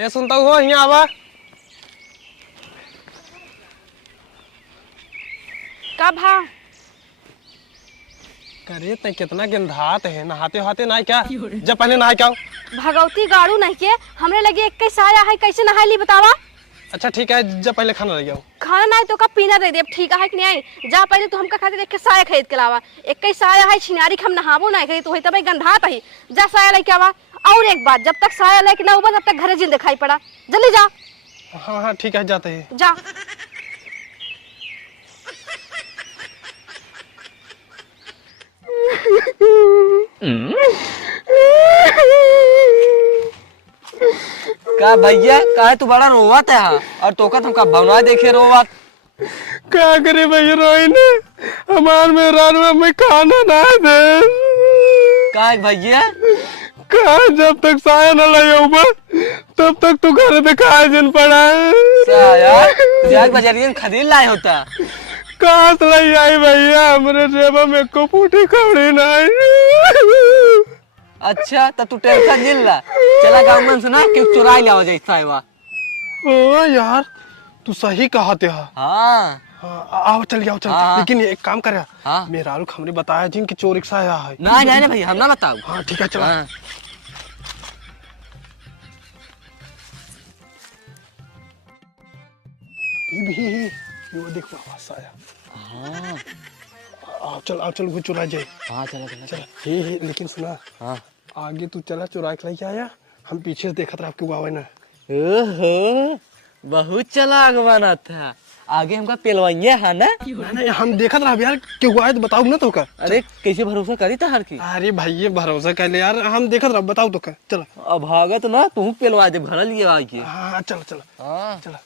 ये सुनता हो यहाँ आवा का भाव करे ते कितना गंधात है नहाते हाथे ना क्या जब पहले नहा क्या भगवती गाड़ू नहीं के हमरे लगे एक कैसा आया है कैसे नहा ली बतावा। अच्छा ठीक है जब पहले खाना लग जाओ खाना नहीं तो का पीना दे दे ठीक है कि नहीं आई जा पहले तो हमका खाते देख के साया खरीद के लावा एक कैसा आया है छिनारी हम नहाबो नहीं खरीद तो है तब गंधात है जा साया लेके आवा। और एक बात जब तक साया लेके ना उबा तब तक घरे जिन दिखाई पड़ा जल्दी जा। हाँ हाँ ठीक है जाते हैं जा का भैया का तू बड़ा रोवत है और तोका हमका भवना देखे रोवत क्या करे भैया रोई ने हमार में रानवा में खाना ना दे का भैया कहा जब तक साया न लगाऊंगा तब तक तू घर पे खाए जन पड़ा है साया बाजारिया में खरीद लाए होता कहाँ से लाई आई भैया हमारे जेबा में को पूठी खबड़ी नहीं। अच्छा तब तू टेंशन नहीं ला चला गाँव में सुना कि चुराई लाओ जाए साइवा। ओ यार तू सही कहा थे हाँ आओ चल जाओ चल हाँ। लेकिन एक काम कर हाँ। मेरा रुख हमने बताया जिनकी चोर रिक्शा आया है ना ना भैया हम ना बताओ। हाँ ठीक है चला हाँ। ये देख वापस आया। हाँ आओ चल वो चुरा जाए। हाँ चला चला चल हे लेकिन सुना हाँ आगे तू चला चुरा के लेके आया हम पीछे से देखा था आपके बाबा ने। ओहो बहुत चालाक बना था आगे हमका पेलवाइया है ना नहीं हम देखा था यार क्यों हुआ है तो बताओ ना तो का। अरे कैसे भरोसा करी था हर की अरे भाई ये भरोसा कर ले यार हम देखा था बताओ तो का चल। अब भागत ना तू पेलवा दे घर लिए आके। हाँ चल चल हाँ चल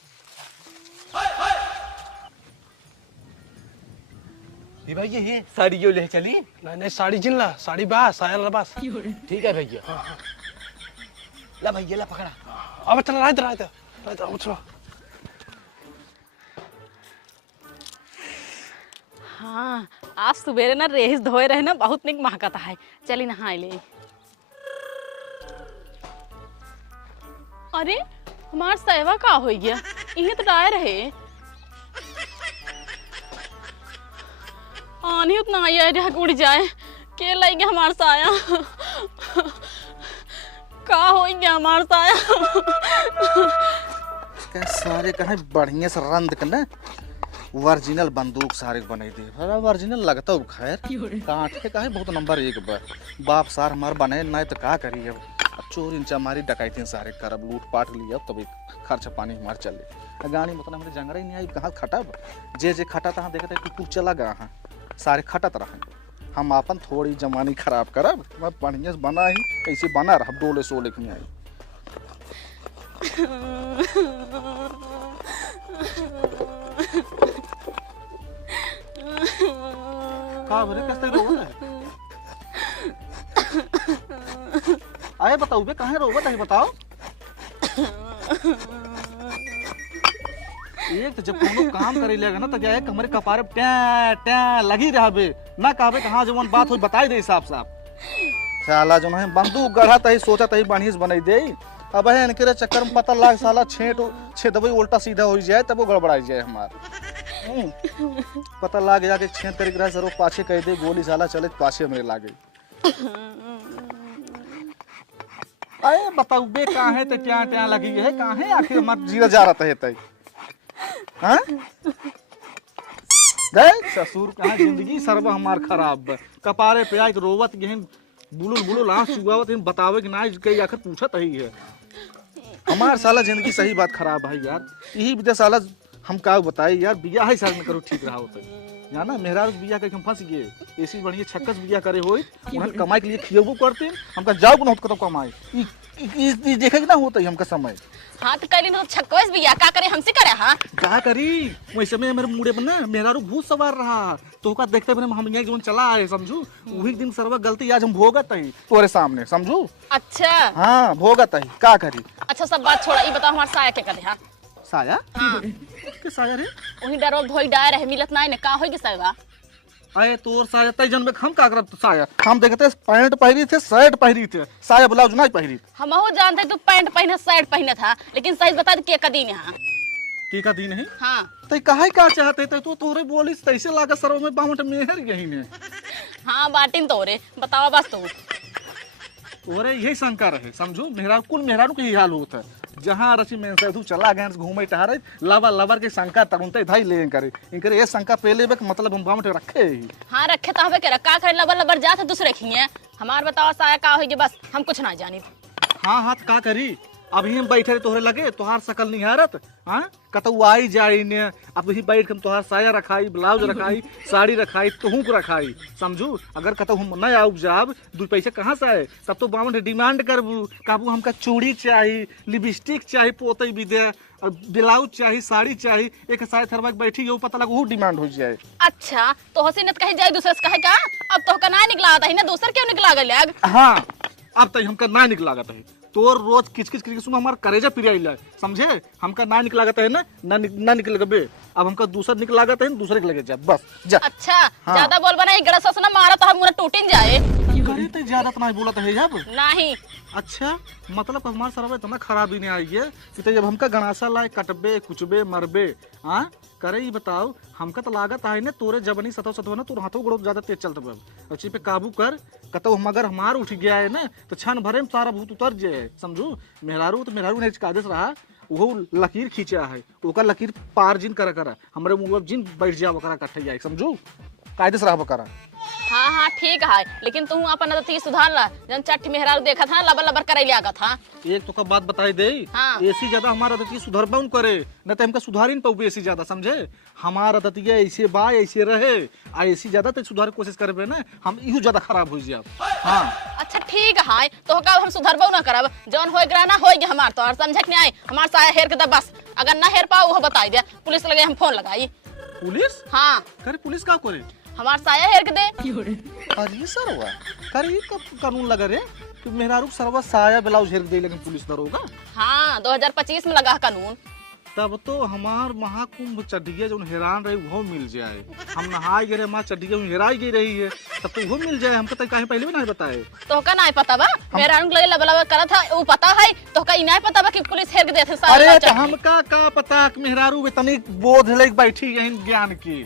भाई ये साड़ी जो ले चली नहीं साड़ी जिन ला साड़ी बास साया ला बास ठीक है भैया। हाँ हाँ ला भैया ला पकड़ा अब चल राइट चलो। हाँ आज सुबेरे ना रेहिस धोए रहे ना बहुत निक महकता है चली नहाए ले। अरे हमार सहवा का हो गया इहे तो डाय रहे आनी उतना आई उड़ जाए के लगे हमार साया का हो गया हमार साया सारे कहे बढ़िया से रंद करना ओरिजिनल बंदूक सारे बने दे ओरिजिनल लगता है खैर कांटे कहे बहुत नंबर एक बाप सार हमार बने नहीं तो का करी अब चोरी चमारी डकैती सारे करब लूट पाट लिया तब खर्चा पानी हमारे चले गाड़ी में उतना मेरे जंगल ही नहीं आई कहाँ खटब जे खटा तहाँ देखते टूक चला गया हाँ सारे खटत रहे हम अपन थोड़ी जमानी खराब करब बढ़िया से बना ही ऐसे बना रहा डोले सोले की आई का बरे कैसे रोवत है आए बताओ बे कहाँ रोवत है बताओ। एक तो जब कोनो काम करे लेगा ना तो क्या है हमारे कपारे ट्या ट्या लगी रहा बे ना कहबे कहाँ जवन बात हो बताई दे साफ साफ साला जो है बंदूक गढ़ा तही सोचा तही बढ़िया से बनाई दे अब है इनके चक्कर में पता लाग साला छेद उल्टा सीधा हो जाए तब वो गड़बड़ा जाए हमार पता लाग जाके छेद कर गिरा सरो पाछे कह दे गोली साला चले पाछे मेरे लागे। अरे बताऊ बे कहाँ है तो क्या क्या लगी है कहाँ है आखिर मत जीरा जा रहा है तय हाँ देख ससुर कहाँ जिंदगी सर्व हमार खराब कपारे पे आई रोवत गहन बुलुल आँख चुगावत बतावे कि ना कई आखिर पूछत ही है हमार साला जिंदगी सही बात खराब है यार यही विदे साला हम का बताए यार बिया है साल में करो ठीक रहा होता यहाँ ना मेहरा बिया करके हम फंस गए ऐसी बढ़िया छक्कस बिया करे हो कमाई के लिए खियबो करते हमका जाओ न होत कमाए देखे ना होता है हमका समय। हाँ तो कल छक्कोस भी का करे हमसे करे हाँ क्या करी वैसे में मेरे मुड़े बना मेरा रू भूत सवार रहा तो का देखते बने हम यहाँ जीवन चला आए समझू वही दिन सर्व गलती आज हम भोगत है तोरे सामने समझू। अच्छा हाँ भोगत है का करी। अच्छा सब बात छोड़ा ये बताओ हमारा साया क्या करे हाँ साया हाँ के साया रे वही डरो धोई डाय रहे मिलत ना का होगी साया आए तोर साया तय जन में हम का करब साया हम देखते पैंट पहरी थे शर्ट पहरी थे साया ब्लाउज नहीं पहरी हमहू जानते तू पैंट पहने शर्ट पहने था, लेकिन सही बता के कदीन यहाँ। की का दिन है हाँ तय काहे का चाहते थे तो तोरे बोलिस तैसे लागा सरो में बामट मेहर यही ने हाँ बाटिन तोरे बतावा बस तू। तोरे यही शंका रहे समझू मेहरा कुल मेहरारू के ही हाल होता है जहाँ रसी में से चला गए घूमे टहरे लवर लवर के शंका तरुणते धाई ले करे इनके ये शंका पहले बे मतलब हम बामट रखे ही हाँ रखे तो हवे के रखा करे लबर लबर जात दूसरे खिए हमार बतावा साया का होई बस हम कुछ ना जानी। हाँ हाथ का करी अभी हम बैठे तोहरे लगे तोहार शकल नहीं हारत हाँ कतऊ आई जाई ने अब ही बैठ हम तोहार साया रखाई ब्लाउज रखाई साड़ी रखाई तुहू को रखाई समझू अगर कतऊ हम न आउब जाब दू पैसे कहाँ से आए तब तो बामन डिमांड करबू काबू हमका चूड़ी चाहिए लिपस्टिक चाहिए पोते विद्या और ब्लाउज चाहिए साड़ी चाहिए एक साय थरवा बैठी यो पता लग वो डिमांड हो जाए। अच्छा तो हसीनत कहे जाए दूसरे से कहे का अब तो का ना निकला आता है ना दूसर क्यों निकला गल हाँ अब तक हमका ना निकला है तोर रोज किच किच करके सुनो हमारा करेजा पिरिया समझे हमका ना निकला है ना निकल गबे अब हमका दूसरा निकला है दूसरे के लगे जा बस जा। अच्छा हाँ। ज्यादा बोल बना गड़ा सस ना मारा तो हम मुरा टूटिन जाए करे तो ज्यादा तो नहीं बोला है जब नहीं। अच्छा मतलब हमारा सरवा इतना खराब ही नहीं आई है कि तो जब हमका गणासा लाए कटबे कुचबे मरबे हाँ करे ये बताओ हमका तो लागत है ना तोरे जबनी सतो सतो ना तोर हाथों गोड़ो ज्यादा तेज चलता बब अच्छी पे काबू कर कतो हम अगर हमार उठ गया है ना तो छन भरे में सारा भूत उतर जाए समझू मेहरारू ने कादेश रहा वो लकीर खींचा है ओकर लकीर पार जिन करा हमरे मुंह जिन बैठ जा बकरा कट्ठे जाए समझू कायदेस रहा बकरा। हाँ हाँ ठीक है लेकिन तू अपन आदत सुधार ला जन चट्टी मेहरारू देखा था लबर लबर करे लिया था। एक तो का बात बताई दे हाँ। ऐसी ज्यादा हमारा आदत सुधार पाऊं करे न तो हमका सुधार ही पाऊ ऐसी ज्यादा समझे हमारा आदत ऐसे बा ऐसे रहे आ ऐसी ज्यादा तो सुधार की कोशिश करबे ना हम इहो ज्यादा खराब हो जाए। हाँ अच्छा ठीक है तो का हम सुधरबो ना करब जौन होए ग्रा ना होए हमार तो समझ नहीं आई हमार साया हेर के बस अगर ना हेर पाओ वो बताई दे पुलिस लगे हम फोन लगाई। पुलिस हाँ करे पुलिस का करे हमार साया हेर के दे अरे सरवा करे कब कानून लगा रे कि मेहरारू सरवा साया ब्लाउज हेर दे लेकिन पुलिस दरोगा। हाँ 2025 में लगा कानून तब तो हमार महाकुंभ चढ़िया जो हैरान रही वो मिल जाए हम नहाए गए हमार चढ़िया हेराई गई रही है तब तो वो मिल जाए हमको तो कहीं पहले भी नहीं बताए तो का नहीं पता बा मेरा रंग लगे लबला करा था वो पता है तो का नहीं पता बा कि पुलिस हेर के देथे सारा। अरे तो हमका का पता कि मेहरारू इतनी बोध ले बैठी यही ज्ञान की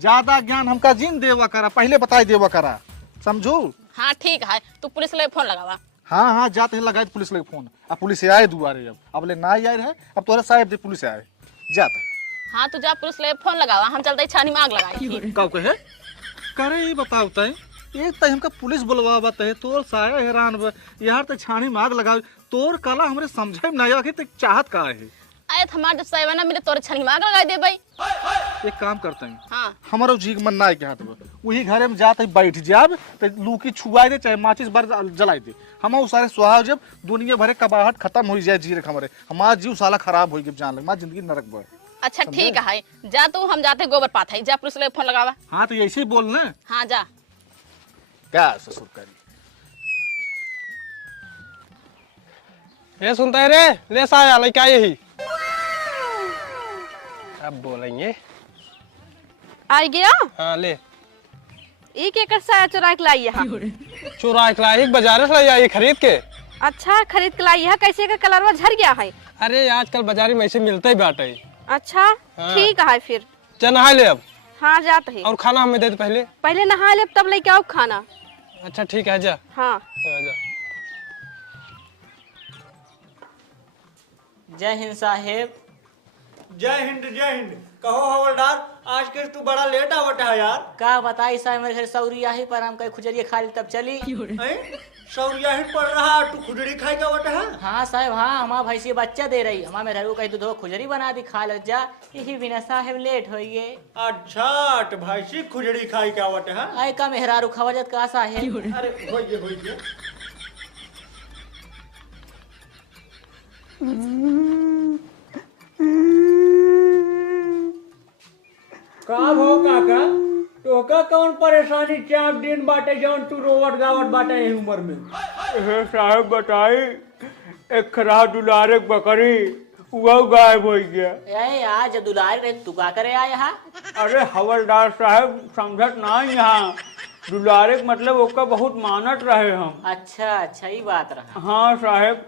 ज्यादा ज्ञान हमका जिन देवा करा पहले बताई देवा करा समझू। हाँ ठीक है तू पुलिस लगे फोन लगावा। हाँ हाँ जाते हैं लगाए पुलिस लगे फोन अब पुलिस आए दुआरे अब ले ना आए है अब तोरा शायद पुलिस आए जाते। हाँ तू जा पुलिस लगे फोन लगावा हम चलते छानी में आग लगाई का कहे करे ये बताओ तय एक तय हमका पुलिस बुलवावा तय तोर साया हैरान बा यार त छानी में आग लगाओ तोर कला हमरे समझे में नहीं आके त चाहत का है आए हमार जब साइवाना मेरे तोरे छानी में आग लगा दे भाई। एक काम करते हैं हाँ हमारो जीग मन ना के हाथ में वही घरे में जाते बैठ जाब तो लूकी छुआई दे चाहे माचिस बार जलाई दे हम उस सारे सुहाव जब दुनिया भरे कबाहट खत्म हो जाए जी रख हमारे हमारा जीव साला खराब हो गया जान लग हमारी जिंदगी नरक बढ़। अच्छा ठीक है जा तू हम जाते गोबर पात है जा पुलिस लगे फोन लगावा। हाँ तो ऐसे ही बोल ना। हाँ जा क्या ससुर करी ये सुनता है रे ले साया ले क्या यही अब बोलेंगे आ गया। हाँ ले एक एकड़ साया चुरा के लाई यहाँ चुरा के लाई बाजार से लाई आई खरीद के। अच्छा खरीद के लाई है कैसे का कलरवा झड़ गया है। अरे आजकल बाजारी में ऐसे मिलता ही बाटे। अच्छा हाँ। ठीक है फिर चल नहा ले अब। हाँ जाते है और खाना हमें दे दे पहले। पहले नहा ले तब लेके आओ खाना। अच्छा ठीक है जा। हाँ जा। जय हिंद साहेब। जय हिंद जय हिंद। कहो हवलदार आज के तू बड़ा लेट आवट है यार। का बताई साहब मेरे घर सौरिया ही पर हम कहीं खुजरिया खा ली तब चली। सौरिया ही पड़ रहा तू खुजड़ी खाई का वट है। हाँ साहब हाँ हमारा भैंसी बच्चा दे रही हमारा मेरे घर कहीं दूध खुजरी बना दी खा ले जा यही बिना साहेब लेट हो गए। अच्छा तो भैंसी खुजड़ी खाई का वट है। आय का मेहरारू खवजत का साहेब। अरे होइए का हो काका तोका कौन परेशानी चाप दिन बाटे जौन तू रोवट गावट बाटे यही उम्र में। साहब बताई एक खरा दुलारे बकरी वो गायब हो गया। अरे यार जब दुलारी रहे तू का करे आ यहाँ? अरे हवलदार साहब समझत ना यहाँ, दुलारे के मतलब ओका बहुत मानत रहे हम। अच्छा अच्छा ये बात रहा। हाँ साहब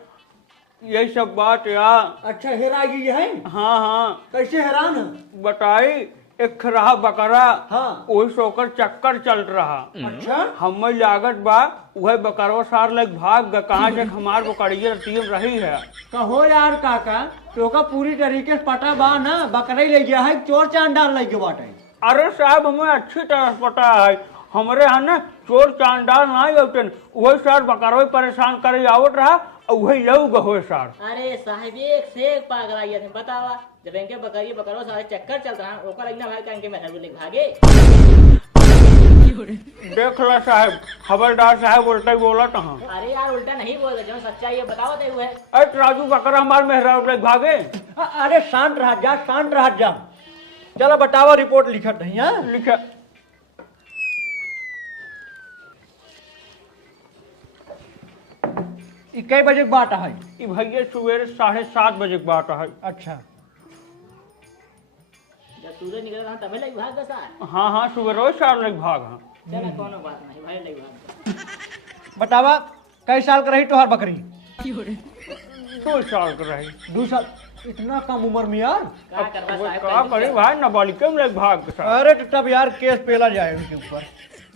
यही सब बात यार। अच्छा हेरा गई है। हाँ हाँ कैसे हैरान है? बताई एक रहा बकरा, हाँ। वही सोकर चक्कर चल रहा। अच्छा हमें लागत बा वही बकरवा सार लग भाग ग कहाँ से हमार बकरिया टीम रही है। कहो यार काका, तो का पूरी तरीके से पता बा ना बकरा ले गया है चोर चांडाल ले गया बाटे। अरे साहब हमें अच्छी तरह पता है, हमारे यहाँ ना चोर चांडाल ना होते, वही सार बकरवा परेशान करे आवत रहा और वही लग हो सार। अरे साहब एक से एक पागल थे बतावा, जब इनके बकरी बकरो सारे चक्कर चल रहा है ओकर इतना भाई इनके मेहनत लेके भागे। देख ला साहब, हवलदार साहब उल्टा ही बोला कहाँ। अरे यार उल्टा नहीं बोल रहे, जो सच्चाई है बताओ तो हुए। अरे राजू बकरा हमारे मेहरा लेके भागे। अरे शांत रह जा, शांत रह जा। चलो बतावा रिपोर्ट लिखत नहीं है। लिखा कई बजे की बात है? कि भैया सवेरे 7:30 बजे की बात है। अच्छा जब सूरज निकल रहा तभी लग भाग सार। हाँ हाँ सवेरे सार लेके भाग। हाँ चलो कोनो बात नहीं भाई लग भाग। बतावा कई साल का रही तोहार बकरी? 2 साल का रही। 2 साल? इतना कम उम्र में यार? क्या करवा साहब? क्या करे भाई नाबालिग में लेके भाग सार। अरे तो तब यार केस पेला जाए उनके ऊपर।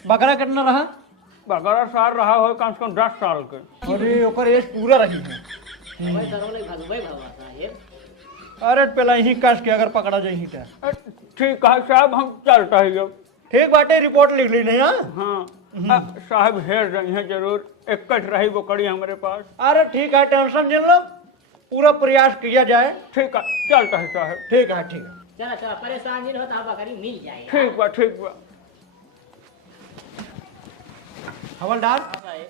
बकरा कितना रहा? बकरा सार रहा हो कम से कम 10 साल के। अरे ओकर एज पूरा रही है। भाई सरो लग भाग भाई भगवा साहब। अरे पहला यही कस के अगर पकड़ा जाही तो ठीक है साहब हम चलता ही अब। ठीक बाटे, रिपोर्ट लिख ली नहीं? हाँ साहब हेर रही है जरूर, एक कट रही बकरी हमारे पास। अरे ठीक है, टेंशन नहीं लो, पूरा प्रयास किया जाए। ठीक है चलता है साहब। ठीक है ठीक है। चलो चलो परेशान नहीं होता बकरी मिल जाएगा। ठीक बा ठीक बा। हवलदार हाँ भाई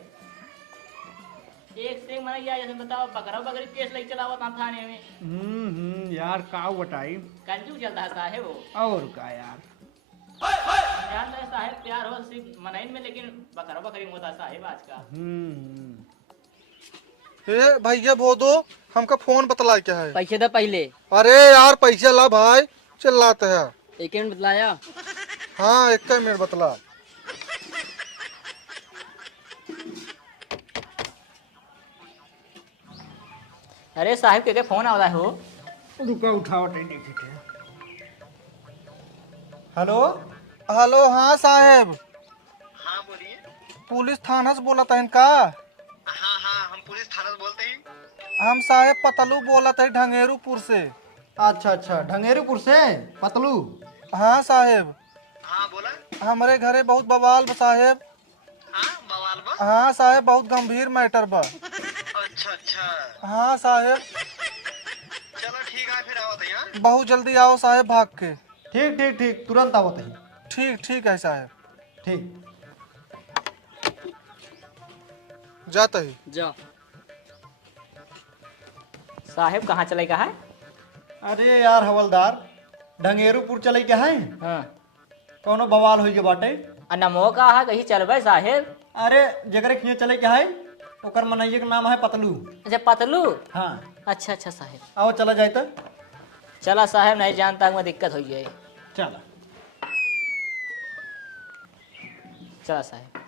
एक से मन जैसे बताओ बकरा बकरी केस लेके चलावा था थाने में। यार का बताई कंजू चलता है साहेब वो। और का यार। ध्यान रहे साहेब प्यार हो सिर्फ मनाइन में, लेकिन बकरा बकरी होता साहेब आज का। हे भैया वो दो हमका फोन बतला क्या है। पैसे दे पहले। अरे यार पैसा ला भाई, चिल्लाते हैं। 1 मिनट बतलाया। हाँ 1 मिनट बतला। अरे साहब के फोन आ रहा हो? रुका उठाओ देखे थे। हेलो हेलो हाँ साहेब। हाँ बोलिए। पुलिस थाना से बोला था इनका। हाँ हाँ हम पुलिस थाना से बोलते हैं। हम साहेब पतलू बोला था ढंगेरूपुर से। अच्छा अच्छा, ढंगेरीपुर से पतलू? हाँ साहेब। हाँ बोला। हमारे घरे बहुत बवाल बा साहेब। हाँ बवाल बा। हाँ साहेब बहुत गंभीर मैटर बा। अच्छा अच्छा हाँ साहेब। चलो ठीक है फिर आओ यहाँ। बहुत जल्दी आओ साहेब भाग के। ठीक ठीक ठीक, तुरंत आवत है। ठीक ठीक है साहेब। ठीक जाता ही। जा। साहेब कहाँ चले का है? अरे यार हवलदार, ढंगेरूपुर चले क्या है? हाँ कोनो बवाल हो गया बाटे। नमो का है कहीं चलबे साहेब? अरे जगरे खिया चले क्या है, ओकर मनैये का नाम है पतलू। अच्छा पतलू। हाँ अच्छा अच्छा साहेब। आओ चला जाए तो। चला साहेब नहीं जानता मैं दिक्कत हो जाए। चला चला साहेब।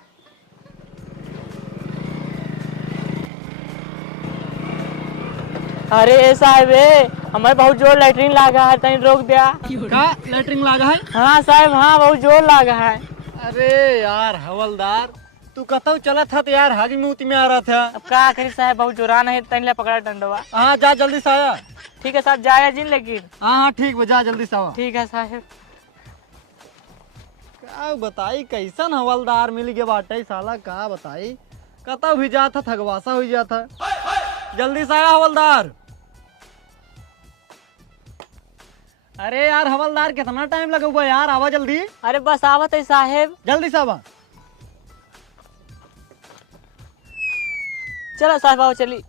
अरे साहेब हमें बहुत जोर लैट्रिन लागा है, तनी रोक दिया। का लेटरिंग लागा है? हाँ साहेब हाँ बहुत जोर लागा है। अरे यार हवलदार, तू कतौ चला था तो यार हाजी मूती में आ रहा था। अब क्या करी साहेब बहुत जोरान है, तनी पकड़ा डंडवा। हाँ जा जल्दी से आया। ठीक है साहब जाया जिन लेकिन। हाँ हाँ ठीक बजा जल्दी से आवा। ठीक है साहेब। का बताई कैसन हवलदार मिल गया बाटे साला, का बताई कतौ भी जाता थकवासा हो जाता। जल्दी से आया हवलदार। अरे यार हवलदार कितना टाइम लगा हुआ यार, आवा जल्दी। अरे बस आवत है साहेब। जल्दी से आवा। चलो साहब आओ चली।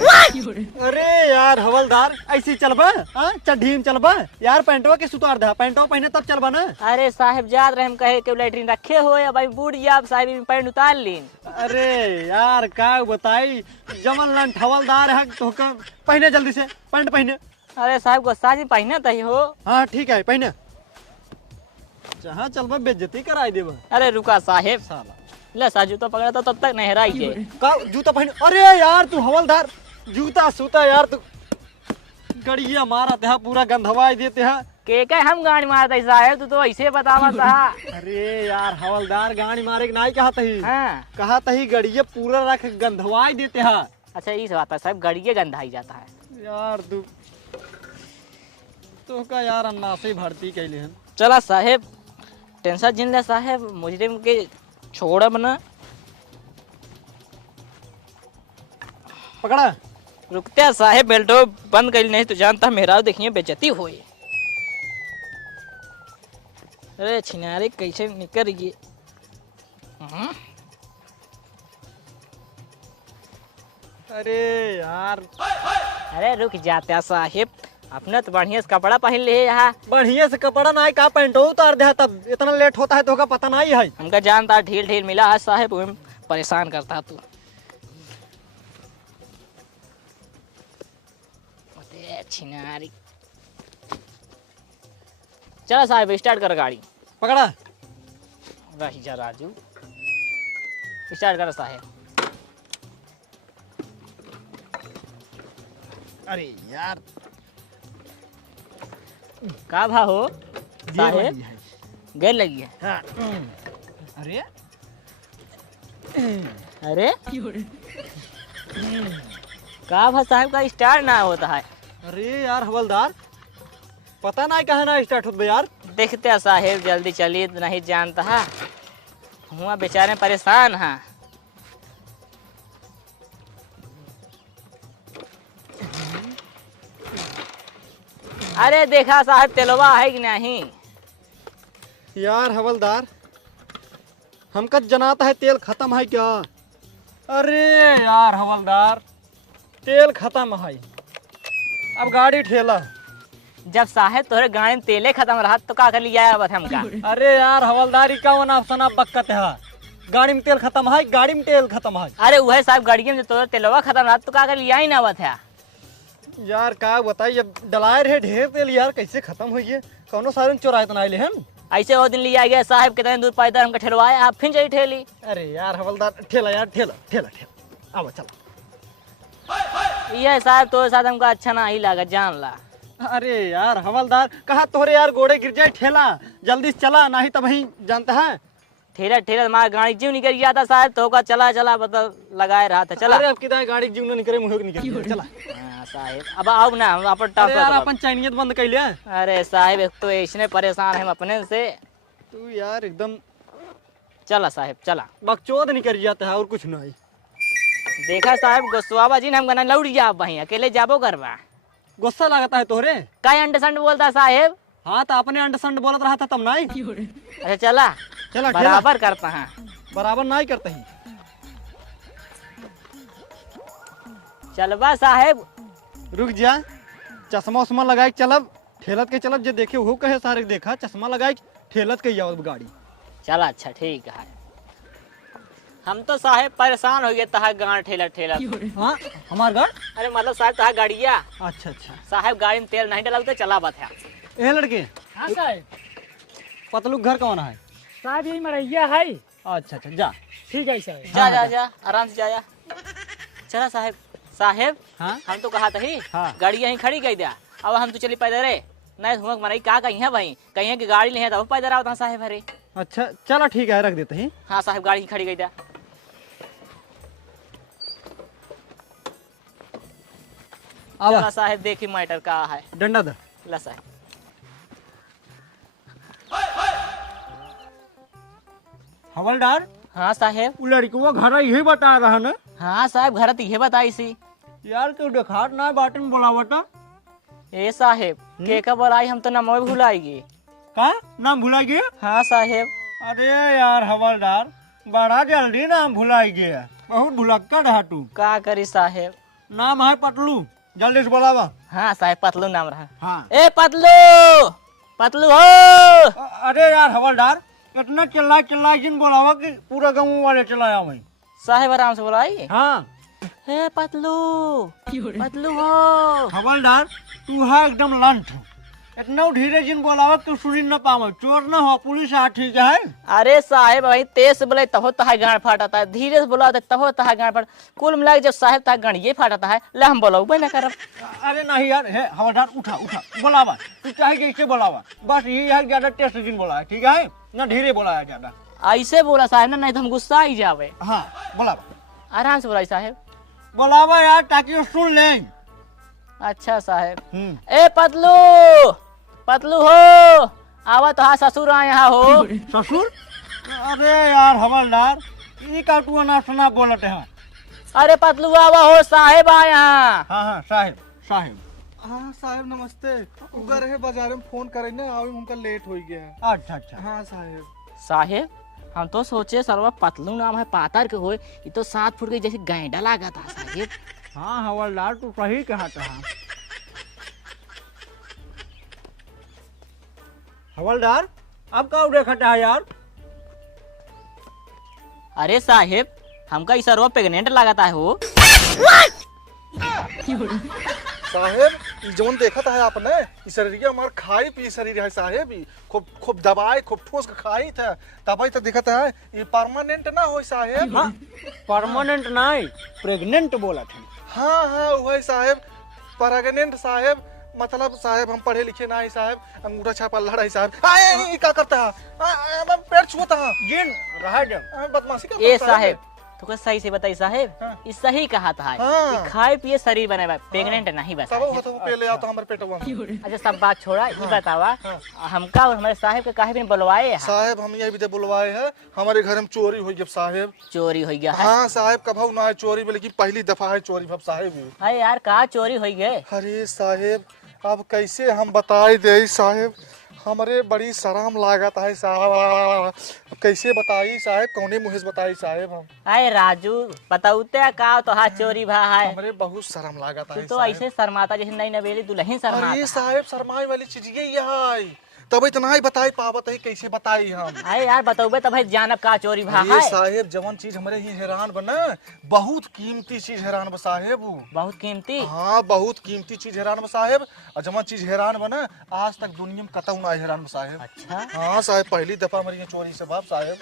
अरे यार हवलदार ऐसी चलबा? हाँ चढ़ीम चलबा यार, पैंटवा के सुतार दे, पैंटवा पहने तब चलबा ना। अरे साहब याद रहे हम कहे के लैट्रिन रखे हो, अब बूढ़ गया साहब पैंट उतार लीन। अरे यार का बताई, जमन लन हवलदार है तो पहने जल्दी से पैंट पहने। अरे साहब गुस्सा जी पहने तही हो। हाँ ठीक है पहने, जहाँ चलबा बेइज्जती कराई देबा। अरे रुका साहेब, साला ले सा जूता पकड़ा था तब तक नहीं हराई के। का जूता पहने। अरे यार तू हवलदार, जूता सूता यार तू गड़िया मारा ते पूरा गंधवाई देते हैं। के हम गाड़ी मारते साहेब, तू तो ऐसे बतावा था। अरे यार हवलदार गाड़ी मारे के नहीं कहा तही, हाँ कहा तही गड़िया पूरा रख गंधवाई देते हैं। अच्छा ये बात है साहब, गड़िए गंधाई जाता है। यार तू तो का यार अन्ना से भर्ती कैले हैं। चला साहेब टेंशन जिन ले साहेब, मुजरिम के छोड़ब ना। पकड़ा। रुकते साहेब, बेल्टो बंद कर नहीं तो जानता मेरा देखिए बेइज्जती होई। अरे छिनारे कैसे निकल ये। अरे यार अरे रुक जाते साहेब, अपने तो बढ़िया से कपड़ा पहन ले यहाँ। बढ़िया से कपड़ा नहीं का पैंटो उतार दे, तब इतना लेट होता है तो का पता नहीं है। हमका जानता ढील ढील मिला है साहेब, वही परेशान करता तू। छिनारी चला साहब स्टार्ट कर गाड़ी। पकड़ा। रही जा राजू, स्टार्ट कर साहेब। अरे यार का भा हो साहेब, गेर लगी है। हाँ। अरे अरे का भा साहब का स्टार्ट ना होता है। अरे यार हवलदार पता नहीं कहा ना स्टार्ट होता यार। देखते साहेब जल्दी चलिए, नहीं जानता है हुआ बेचारे परेशान हैं। अरे देखा साहब तेलवा है कि नहीं। यार हवलदार हमका जनाता है तेल खत्म है क्या। अरे यार हवलदार तेल खत्म है, अब गाड़ी ठेला। जब साहेब तोहरे गाड़ी में तेले खत्म रहा तो का कर लिया अब हमका। अरे यार हवलदार का ऑप्शन आप बक्कत है, गाड़ी में तेल खत्म है, गाड़ी में तेल खत्म है। अरे वह साहब गाड़ी में तोहरे तेलवा खत्म रहा तो का कर लिया ही ना हुआ था। यार का बताइए, अब डलाए रहे ढेर तेल यार कैसे खत्म हो गए। कौनो सारे चोराए तो नहीं हम। ऐसे वो दिन लिया गया साहब, कितने दूर पैदल हमका ठेलवाया, आप फिर जाई ठेली। अरे यार हवलदार ठेला यार, ठेला ठेला ठेला अब चला। यह साहब तो साथ हमका अच्छा ना ही लगा, जान ला। अरे यार हवलदार कहा तोहरे यार गोड़े गिर जाए, ठेला जल्दी से चला, नहीं तो वहीं जानता है ठेला ठेला हमारा गाड़ी जीव निकल गया था साहब, तो का चला चला बदल लगाए रहा था। चला अरे अब किधर गाड़ी जीव न निकले, मुंह निकल चला। हाँ साहब अब आओ ना, हम अपन अरे यार ट्रांसफर। अपन चाइनीज बंद कर लिया। अरे साहब एक तो इसने परेशान है हम अपने से। तू यार एकदम चला साहब चला। बकचोद निकल जाता है और कुछ नहीं। देखा साहब गोस्वाबा जी ने हम गना लौट जा वहीं, अकेले जाबो करवा। गुस्सा लगता है तोहरे। का अंडरस्टैंड बोलता साहेब। हाँ तो अपने अंडरस्टैंड बोलत रहा था तब नहीं। अच्छा चला चला बराबर करता है। बराबर नहीं करते ही। चलबा साहेब। रुक जा, चश्मा उस्मा लगाए चलब, ठेलत के चलब, जे देखे वो कहे सारे देखा चश्मा लगाए ठेलत के जाओ गाड़ी। चला अच्छा ठीक है। हम तो साहेब परेशान हो गए तहा गाड़ ठेला ठेला। हाँ हमार गाड़। अरे मतलब साहब तहा गाड़िया अच्छा अच्छा। साहेब गाड़ी में तेल नहीं डला तो चला बता। ए लड़के हाँ साहब। पतलू घर कौन है। साहब यही मरैया है। अच्छा अच्छा जा। ठीक है साहब। जा जा जा आराम से जा। चला साहेब। साहेब हाँ हम तो कहा था ही हाँ। गाड़ी यहीं खड़ी कर दिया, अब हम तो चली पैदल रे नहीं हुआ मरई का कहीं है भाई, कहीं की गाड़ी नहीं है तो पैदल आओ साहेब। अरे अच्छा चलो ठीक है रख देते हैं। हाँ साहब गाड़ी खड़ी कर दिया। आवा साहेब देखी मैटर का है। डंडा दे। ला साहेब। हवलदार हाँ साहेब। वो लड़की वो घर यही बता रहा ना। हाँ साहब घर तो ये बताई सी। यार क्यों देखार ना बाटन बोलावटा। ए साहेब के का बोलाई, हम तो नमो भुलाएगी। का नाम भुला गया। हाँ साहेब। अरे यार हवलदार बड़ा जल्दी नाम भुला गया, बहुत भुलक्कड़ है तू। का करी साहेब। नाम है पतलू, जल्दी से बोलावा। हाँ साहेब पतलू नाम रहा। हाँ। ए पतलू पतलू हो। अरे यार हवलदार इतना चिल्ला जिन बोलावा कि पूरा गाँव वाले चलाया वहीं। साहेब आराम से बोलाई। हाँ हे पतलू, पतलू हो। हवलदार तू है एकदम लंठ, इतना धीरे जिन बोलावा तू सुनी न पाव, चोर न हो पुलिस आ ठीक है। अरे साहेब भाई तेज से बोले तहो तहा गाड़ फाटता है, धीरे से बोला तहो तहा गाड़ फाट। कुल मिला के जब साहेब तहा गाड़िए फाटता है ले हम बोलाऊ ना करब। अरे नहीं यार, हे हवलदार उठा उठा बोलावा, तू चाहे जैसे बोलावा, बस ये है ज्यादा टेस्ट जिन बोला है ठीक है, न धीरे बोला है ज्यादा। ऐसे बोला साहेब ना, नहीं तो हम गुस्सा ही जावे। हाँ बोलावा, आराम से बोलाई साहेब। बोलावा यार ताकि वो सुन ले। अच्छा साहेब। ए पतलू, पतलू हो, आवा तो हाँ ससुर आए यहाँ हो। ससुर? अरे यार हवलदार ये का तू ना सुना बोलते हैं। अरे पतलू आवा हो, साहेब आए यहाँ। हाँ हाँ साहेब साहेब। हाँ साहेब नमस्ते। उगर है बाजार में फोन करे ना, आवे उनका लेट हो गया है। अच्छा अच्छा। हाँ साहेब। साहेब हम तो सोचे सरवा पतलू नाम है पातर के होए, ये तो 7 फुट की जैसे गैंडा लगा था साहेब। हाँ हवलदार तू सही कहा था। हवलदार अब का देखा है यार? अरे साहेब हमका इस सरवा प्रेग्नेंट लगाता है हो। साहेब जोन देखा था आपने, इस शरीर हमार खाई पी शरीर है साहेब, खूब खूब दवाई खूब ठोस के खाई था, तब तो देखा था ये परमानेंट ना हो साहेब। हाँ, परमानेंट नहीं प्रेग्नेंट बोला था। हाँ हाँ वही साहेब, प्रेग्नेंट साहेब, मतलब साहेब हम पढ़े लिखे ना है साहेब, अंगूठा छापा लड़ा है साहेब। ये क्या करता है, पेट छूता है जिन रहा जब बदमाशी करता ए साहेब तो सही से बताई साहेब। हाँ। ये सही कहा था हाँ। कि खाए पिए शरीर बने प्रेग्नेंट नहीं बस। तब वो तो पहले आओ तो हमारे पेटवा में। अच्छा सब बात छोड़ा, ये बतावा हमका और हमारे साहेब के काहे भी बुलवाए हैं? साहेब हम ये भी बुलवाए हैं, हमारे घर में चोरी हुई जब साहेब। चोरी हो गया है? हाँ साहेब कभी ना है चोरी, लेकिन पहली दफा है चोरी भब साहेब। अरे यार कहा चोरी हो गए? अरे साहेब अब कैसे हम बताई दे साहेब, हमारे बड़ी शर्म लागत है साहब, कैसे बताई साहेब, कौने मुँह से बताई साहेब हम। अरे राजू बताऊते का तो हाँ चोरी भा है। हमारे बहुत शर्म लागत तू है तो ऐसे शर्माता जैसे नई नवेली दुल्हन शर्माता। अरे साहेब शर्माई वाली चीज ये है, तब इतना ही बताई पावत है, कैसे बताई हम। अरे यार बताऊबे तो भाई जानब का चोरी भा अरे है। साहेब जवन चीज हमारे ही हैरान बना, बहुत कीमती चीज हैरान बा साहेब। बहुत कीमती? हाँ बहुत कीमती चीज हैरान बा साहेब, और जवन चीज हैरान बना आज तक दुनिया में कतौ ना हैरान बा साहेब। अच्छा हाँ साहेब पहली दफा हमारी चोरी से बाप साहेब।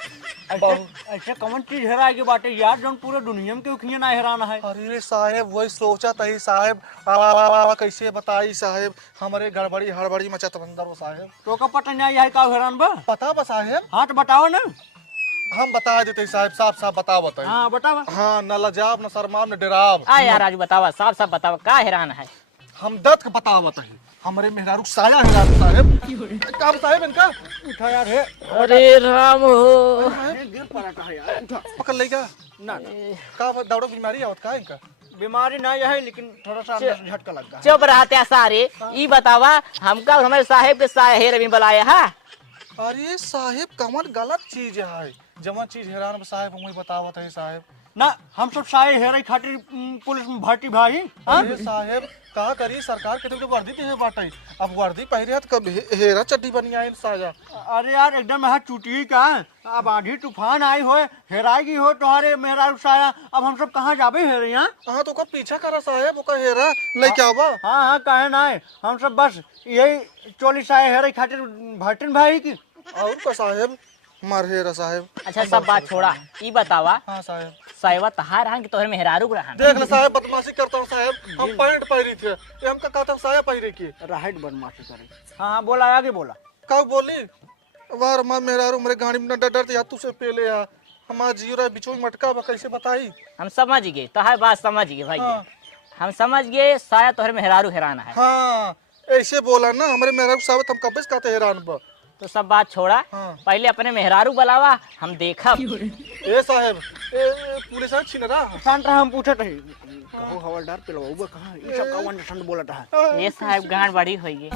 ऐसे कौन चीज हेरा के बाटे यार जो पूरे दुनिया में क्यों ना हैरान है? अरे साहेब वही सोचा था ही साहेब, कैसे बताई साहेब, हमारे गड़बड़ी हड़बड़ी मचा अंदर वो साहेब। तो का पता नहीं है का हैरान बा? पता बा साहेब? हाँ तो बताओ ना। हम बता देते साहेब, साफ साफ बता बताइए। हाँ बताओ। हाँ न लजाब न शर्माब न डराब। आ यार राजू बतावा, साफ साफ बतावा का हैरान है? हम दर्द का बता बताइए, हमारे मेहरारू साया हैरान साहेब। काम साहेब इनका उठा यार है। अरे राम हो, गिर पड़ा था यार, उठा। पकड़ लेगा ना का दौड़ो बीमारी आवत का इनका? बीमारी नहीं है लेकिन थोड़ा सा अंदर से झटका लग गया। चुप रहते सारे। ये बतावा हमका और हमारे साहेब के साहेब अभी बुलाया है। अरे साहेब कमन गलत चीज है, जमा चीज हैरान साहेब हम बतावत है साहेब। ना हम सब सारे हेरे खातिर पुलिस में भर्ती भाई। अरे साहेब का करी, सरकार के तो वर्दी दे बाटे, अब वर्दी पहरे तो कब हेरा चड्डी बनी आई साजा। अरे यार एकदम यहाँ चुटी का, अब आंधी तूफान आई हो हेराएगी हो तुम्हारे मेरा साया, अब हम सब कहाँ जाबे हेरे यहाँ? हाँ तो पीछा करा साहेब, ओका हेरा लेके आवा। हाँ हाँ कहे ना, हम सब बस यही चोली साए हेरे खातिर भर्ती भाई की। और का साहेब मार हेरा साहेब। अच्छा सब बात छोड़ा, ये बतावा हाँ साहेब साहेबा तहार रहन कि तोहरे मेहरारू रहन? देख ले साहेब बदमाशी करता हूँ साहेब, हम पैंट पहरी थे, ये हमका कहता साया पहरे की। राइट बदमाशी करे। हाँ हाँ बोला आगे बोला। कब बोली वार मार मेहरारू मेरे गाड़ी में डर डरते तू से पहले आ, हमारा जीरा बिचो मटका बा कैसे बताई। हम समझ गए तहार बात समझ गए भाई। हाँ। हम समझ गए साया तोहरे मेहरारू हैरान है। हाँ ऐसे बोला ना, हमारे मेहरारू साहब हम कब से कहते हैरान बा। तो सब बात छोड़ा, हाँ। पहले अपने मेहरारू बुलावा, हम देखा। ए साहेब पुलिस आ छिन रहा। शांत रहा, हम पूछत रही कहो हवलदार पिलवाऊबा कहाँ, ये सब का वन ठंड बोलत है। ये साहब गांड बड़ी होई गई।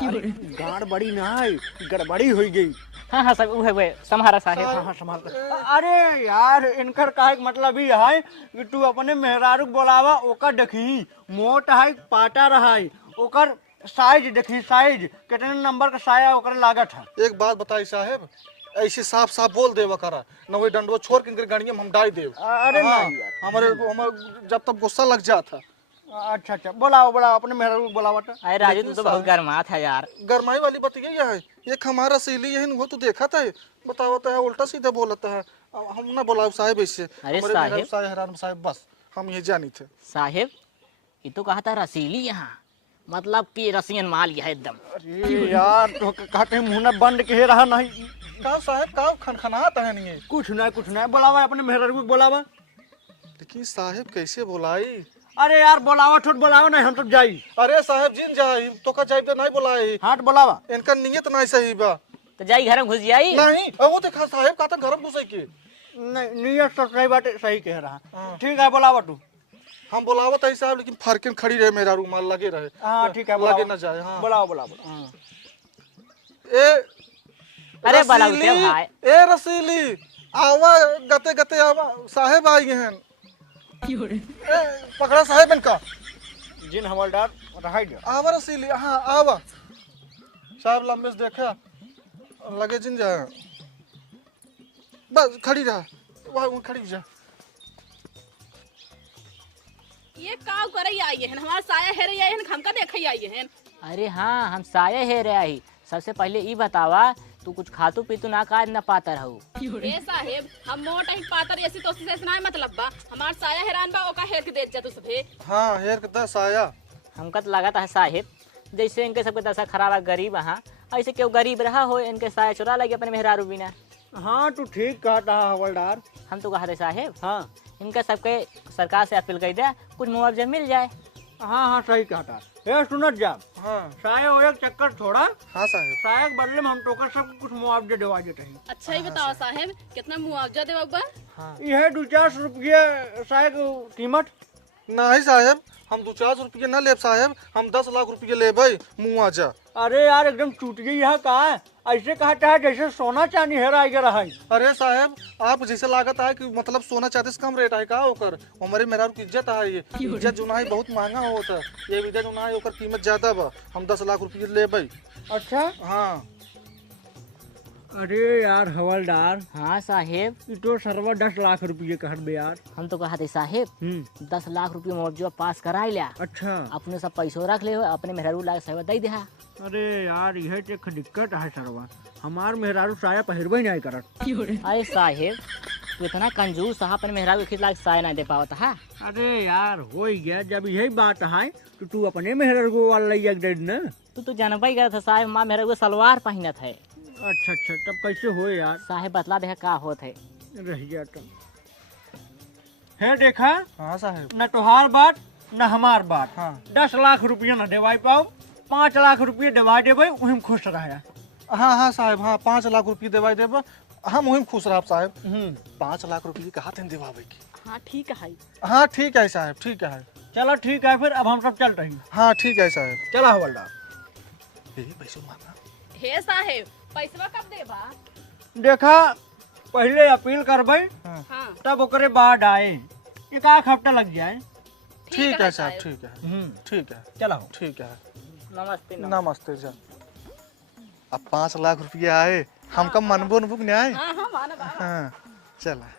गाड़ बड़ी ना है, गड़बड़ी हो गई। हाँ हाँ सब वो संभारा साहेब। हाँ हाँ संभाल कर। अरे यार इनकर काहे के मतलब ही है कि तू अपने मेहरारू बोलावा, ओकर देखी मोट है पाटा रहा है, ओकर साइज देखी, साइज कितने नंबर का साया ओकर लागत है। एक बात बताई साहेब, ऐसे साफ साफ बोल देवा करा न वही डंडवा छोड़ के इनके गाड़िया में हम डाल देव। अरे हाँ, नहीं यार। हमारे जब तक गुस्सा लग जाता। अच्छा अच्छा बोलाओ बोलाओ अपने मेहरारू को बुलावा था। अरे राजू तू तो बहुत गर्मात है यार। गरमाई वाली बात यही है, एक हमारा सहेली यही वो तो देखा था बतावता है उल्टा सीधा बोलता है। हम ना बोला साहब ऐसे। अरे हमारे साहिब। मेहरारू साहब हैरान साहब बस हम ये जानी थे। साहेब ये तो कहा था रसीली यहाँ, मतलब कि रसियन माल यह एकदम। अरे यार तो कहते हैं मुंह बंद के रहा नहीं। का साहब का खनखनाता है नहीं। कुछ नहीं बुलावा अपने मेहरारू को बुलावा। लेकिन साहब कैसे बुलाई। अरे यार बुलावा छोट बुलावा नहीं हम सब जाई। अरे साहब जिन जाई तो का जाई तो नहीं बुलाई। हाँ तो बुलावा। इनका नियत नहीं सही बा। तो जाई घर में घुस जाई। नहीं वो देखा साहब का घर में घुसे के। नहीं नियत तो सही बात सही कह रहा। ठीक है बुलावा तू। हम बुलावत है साहब लेकिन फरके खड़ी रहे मेरा रूमाल लगे रहे। हाँ ठीक है लगे ना जाए। हाँ बुलाओ बुलाओ। ए अरे बुलाओ रसीली, ते भाई। ए रसीली आवा गते गते आवा साहब आई हैं। ए पकड़ा साहब इनका। जिन हवलदार रहाई दे। आवा रसीली हाँ आवा। साहब लंबे से देखा लगे जिन जाए बस खड़ी रहा वहाँ खड़ी जा। ये काव करे आई है हमार साया हेरे आई है हमका देखे आई है। अरे हाँ हम साये है रे आई। सबसे पहले ई बतावा तू कुछ खातू पीतू ना का ना पाता रहू। ए साहेब हम मोट ही पातर ऐसी तो से ना मतलब बा हमार साया हैरान बा ओका हेर के दे जा तू सभे। हाँ हेर के दस आया। हमका तो लगा था साहेब जैसे इनके सबके दशा खराब है गरीब हाँ ऐसे क्यों गरीब रहा हो इनके साया चुरा लगे अपने मेहरारू बिना। हाँ तू ठीक कहता है हवलदार। हम तो कहा थे साहेब हाँ इनका सबके सरकार से अपील कर दे कुछ मुआवजा मिल जाए। हाँ हाँ सही कहता है। सुनत जा हाँ साहेब एक चक्कर छोड़ा। हाँ साहब साहेब बदले में हम टोकर सब कुछ मुआवजा दिवा देते हैं। अच्छा ही बताओ साहेब कितना मुआवजा देवा बा। यह 2-4 रुपये साहेब कीमत। नहीं साहब हम 2-4 रुपये न ले साहब हम 10 लाख रुपये लेबै मुआवजा। अरे यार एकदम टूट गई है कहा ऐसे कहता है जैसे सोना चांदी हेरा गया है। अरे साहब आप जैसे लागत है कि मतलब सोना चाहते से कम रेट है का ओकर हमारे मेरा की इज्जत है। ये इज्जत जो है बहुत महंगा होता है। ये इज्जत जो है ओकर कीमत ज्यादा बा हम 10 लाख रुपये लेबै। अच्छा हाँ अरे यार हवलदार हाँ साहेब ये तो सरवा 10 लाख रुपये कहत बे यार। हम तो कहा थे साहेब 10 लाख रुपये मुआवजा पास कराई लिया अच्छा अपने सब पैसों रख ले अपने मेहरारू लाग सेवा दे दिया। अरे यार यह तो एक दिक्कत है सरवा हमार मेहरारू साया पहिरबे नहीं करत। अरे साहेब तू इतना कंजूस है अपने मेहरारू के खिलाफ साया नहीं दे पावता है। अरे यार हो गया जब यही बात है तो तू अपने मेहरारू वाला ले दे ना। तू जानबा ही गया था साहेब माँ मेहरारू सलवार पहनत है। अच्छा अच्छा तब कैसे हो यार। साहेब बतला दे का होत है। रह गया तुम है देखा हाँ साहब न तुहार बात न हमार बात। हाँ 10 लाख रुपया न देवाई पाओ 5 लाख रुपये दवा देवे वही खुश रहा। हाँ हाँ साहब हाँ 5 लाख रुपये देवाई देब हम वही खुश रह साहब। 5 लाख रुपये कहा थे देवावे की। हाँ ठीक है। हाँ ठीक है साहब ठीक है। चलो ठीक है फिर अब हम सब चल रहे हैं। हाँ ठीक है साहब चला हवलदार। यही पैसे मांगा। हे साहेब पैसा कब देबा। देखा पहले अपील करबे हाँ तब ओकरे बाद आए एक आध हफ्ता लग जाए। ठीक है साहब ठीक है ठीक है चलो ठीक है। नमस्ते नमस्ते जा। अब 5 लाख रुपये आए हमका मनबो नबुक न्याय। हाँ हाँ माना बा। हाँ चला।